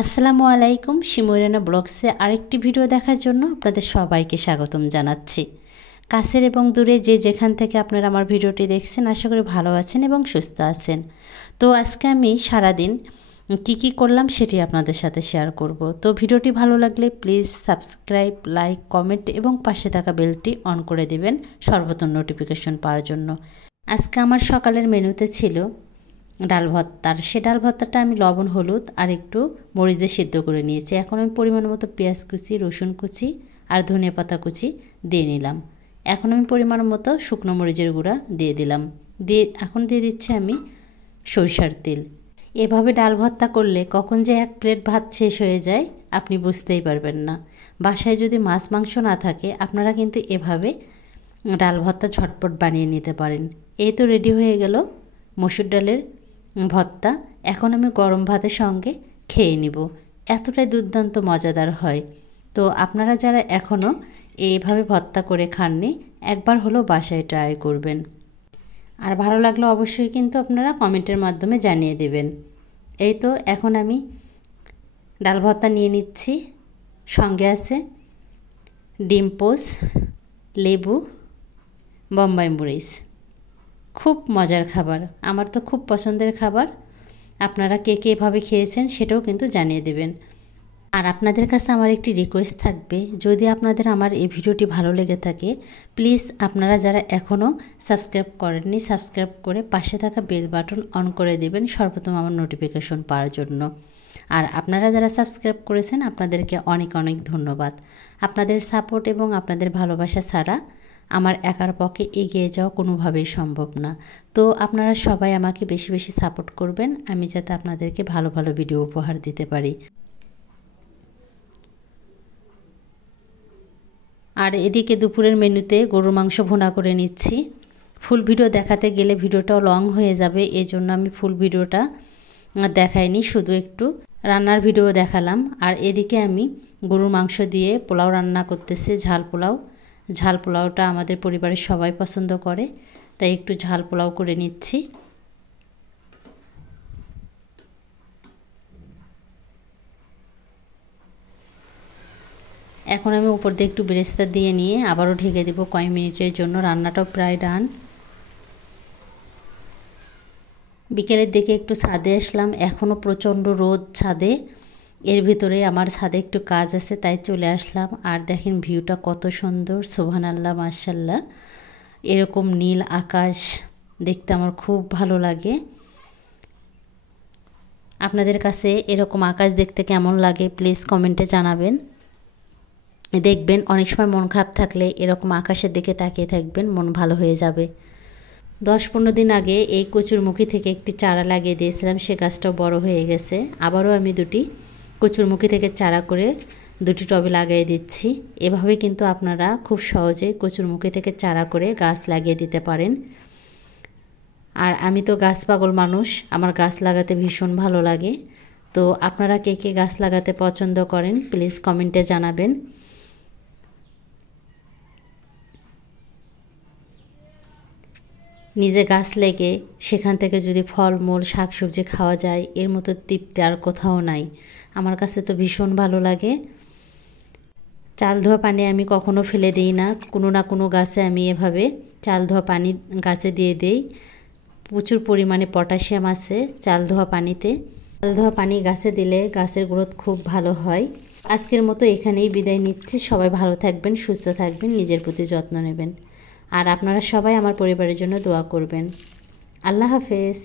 আসসালামু আলাইকুম, শিমুরানা ব্লগসে আরেকটি ভিডিও দেখার জন্য আপনাদের সবাইকে স্বাগতম জানাচ্ছি। কাছের এবং দূরে যে যেখান থেকে আপনারা আমার ভিডিওটি দেখছেন, আশা করি ভালো আছেন এবং সুস্থ আছেন। তো আজকে আমি সারাদিন কি করলাম সেটি আপনাদের সাথে শেয়ার করব। তো ভিডিওটি ভালো লাগলে প্লিজ সাবস্ক্রাইব, লাইক, কমেন্ট এবং পাশে থাকা বেলটি অন করে দিবেন সর্বপ্রথম নোটিফিকেশন পাওয়ার জন্য। আজকে আমার সকালের মেনুতে ছিল ডাল ভর্তা। আর সে ডাল ভর্তাটা আমি লবণ, হলুদ আর একটু মরিচ দিয়ে সিদ্ধ করে নিয়েছি। এখন আমি পরিমাণ মতো পেঁয়াজ কুচি, রসুন কুচি আর ধনিয়া পাতা কুচি দিয়ে নিলাম। এখন আমি পরিমাণ মতো শুকনো মরিচের গুঁড়া দিয়ে দিলাম। এখন দিয়ে দিচ্ছি আমি সরিষার তেল। এভাবে ডাল ভর্তা করলে কখন যে এক প্লেট ভাত শেষ হয়ে যায় আপনি বুঝতেই পারবেন না। বাসায় যদি মাছ মাংস না থাকে আপনারা কিন্তু এভাবে ডাল ভর্তা ঝটপট বানিয়ে নিতে পারেন। এই তো রেডি হয়ে গেল মসুর ডালের ভর্তা। এখন আমি গরম ভাতের সঙ্গে খেয়ে নিব। এতটাই দুর্দান্ত মজাদার হয়। তো আপনারা যারা এখনও এইভাবে ভর্তা করে খাননি, একবার হলেও বাসায় ট্রাই করবেন। আর ভালো লাগলে অবশ্যই কিন্তু আপনারা কমেন্টের মাধ্যমে জানিয়ে দেবেন। এই তো এখন আমি ডাল ভর্তা নিয়ে নিচ্ছি। সঙ্গে আছে ডিম পোচ, লেবু, বোম্বাই মরিচ। খুব মজার খাবার, আমার তো খুব পছন্দের খাবার। আপনারা কে কে এভাবে খেয়েছেন সেটাও কিন্তু জানিয়ে দেবেন। আর আপনাদের কাছে আমার একটি রিকোয়েস্ট থাকবে, যদি আপনাদের আমার এই ভিডিওটি ভালো লেগে থাকে প্লিজ আপনারা যারা এখনও সাবস্ক্রাইব করেননি, সাবস্ক্রাইব করে পাশে থাকা বেল বাটন অন করে দেবেন সর্বপ্রথম আমার নোটিফিকেশন পাওয়ার জন্য। আর আপনারা যারা সাবস্ক্রাইব করেছেন আপনাদেরকে অনেক অনেক ধন্যবাদ। আপনাদের সাপোর্ট এবং আপনাদের ভালোবাসা ছাড়া আমার একার পক্ষে এগিয়ে যাওয়া কোনোভাবেই সম্ভব না। তো আপনারা সবাই আমাকে বেশি বেশি সাপোর্ট করবেন, আমি যাতে আপনাদেরকে ভালো ভালো ভিডিও উপহার দিতে পারি। আর এদিকে দুপুরের মেনুতে গরুর মাংস ভুনা করে নিচ্ছি। ফুল ভিডিও দেখাতে গেলে ভিডিওটাও লং হয়ে যাবে, এজন্য আমি ফুল ভিডিওটা দেখাইনি, শুধু একটু রান্নার ভিডিও দেখালাম। আর এদিকে আমি গরুর মাংস দিয়ে পোলাও রান্না করতেছি, ঝাল পোলাও। ঝাল পোলাওটা আমাদের পরিবারের সবাই পছন্দ করে, তাই একটু ঝাল পোলাও করে নিচ্ছি। এখন আমি উপর দিয়ে একটু বেরেস্তা দিয়ে নিয়ে আবারও ঢেকে দেবো কয়েক মিনিটের জন্য। রান্নাটাও প্রায় ডান। বিকেলের দিকে একটু ছাদে আসলাম, এখনও প্রচণ্ড রোদ ছাদে। এর ভিতরে আমার ছাদে একটু কাজ আছে তাই চলে আসলাম। আর দেখেন ভিউটা কত সুন্দর, সুবহানাল্লাহ, মাশাআল্লাহ। এরকম নীল আকাশ দেখতে আমার খুব ভালো লাগে। আপনাদের কাছে এরকম আকাশ দেখতে কেমন লাগে প্লিজ কমেন্টে জানাবেন। দেখবেন অনেক সময় মন খারাপ থাকলে এরকম আকাশের দিকে তাকিয়ে থাকবেন, মন ভালো হয়ে যাবে। 10-15 দিন আগে এই কচুরমুখী থেকে একটি চারা লাগিয়ে দিয়েছিলাম, সে গাছটাও বড় হয়ে গেছে। আবারও আমি দুটি কচুরমুখী থেকে চারা করে দুটি টবে লাগিয়ে দিচ্ছি। এভাবে কিন্তু আপনারা খুব সহজে কচুরমুখী থেকে চারা করে গাছ লাগিয়ে দিতে পারেন। আর আমি তো গাছ পাগল মানুষ, আমার গাছ লাগাতে ভীষণ ভালো লাগে। তো আপনারা কে কে গাছ লাগাতে পছন্দ করেন প্লিজ কমেন্টে জানাবেন। নিজে গাছ লেগে সেখান থেকে যদি ফলমূল শাকসবজি খাওয়া যায়, এর মতো তৃপ্তি আর কোথাও নাই। আমার কাছে তো ভীষণ ভালো লাগে। চাল ধোয়া পানি আমি কখনো ফেলে দিই না, কোনো না কোনো গাছে আমি এভাবে চাল ধোয়া পানি গাছে দিয়ে দিই। প্রচুর পরিমাণে পটাশিয়াম আছে চাল ধোয়া পানিতে। চাল ধোয়া পানি গাছে দিলে গাছের গ্রোথ খুব ভালো হয়। আজকের মতো এখানেই বিদায় নিচ্ছি। সবাই ভালো থাকবেন, সুস্থ থাকবেন, নিজের প্রতি যত্ন নেবেন। আর আপনারা সবাই আমার পরিবারের জন্য দোয়া করবেন। আল্লাহ হাফেজ।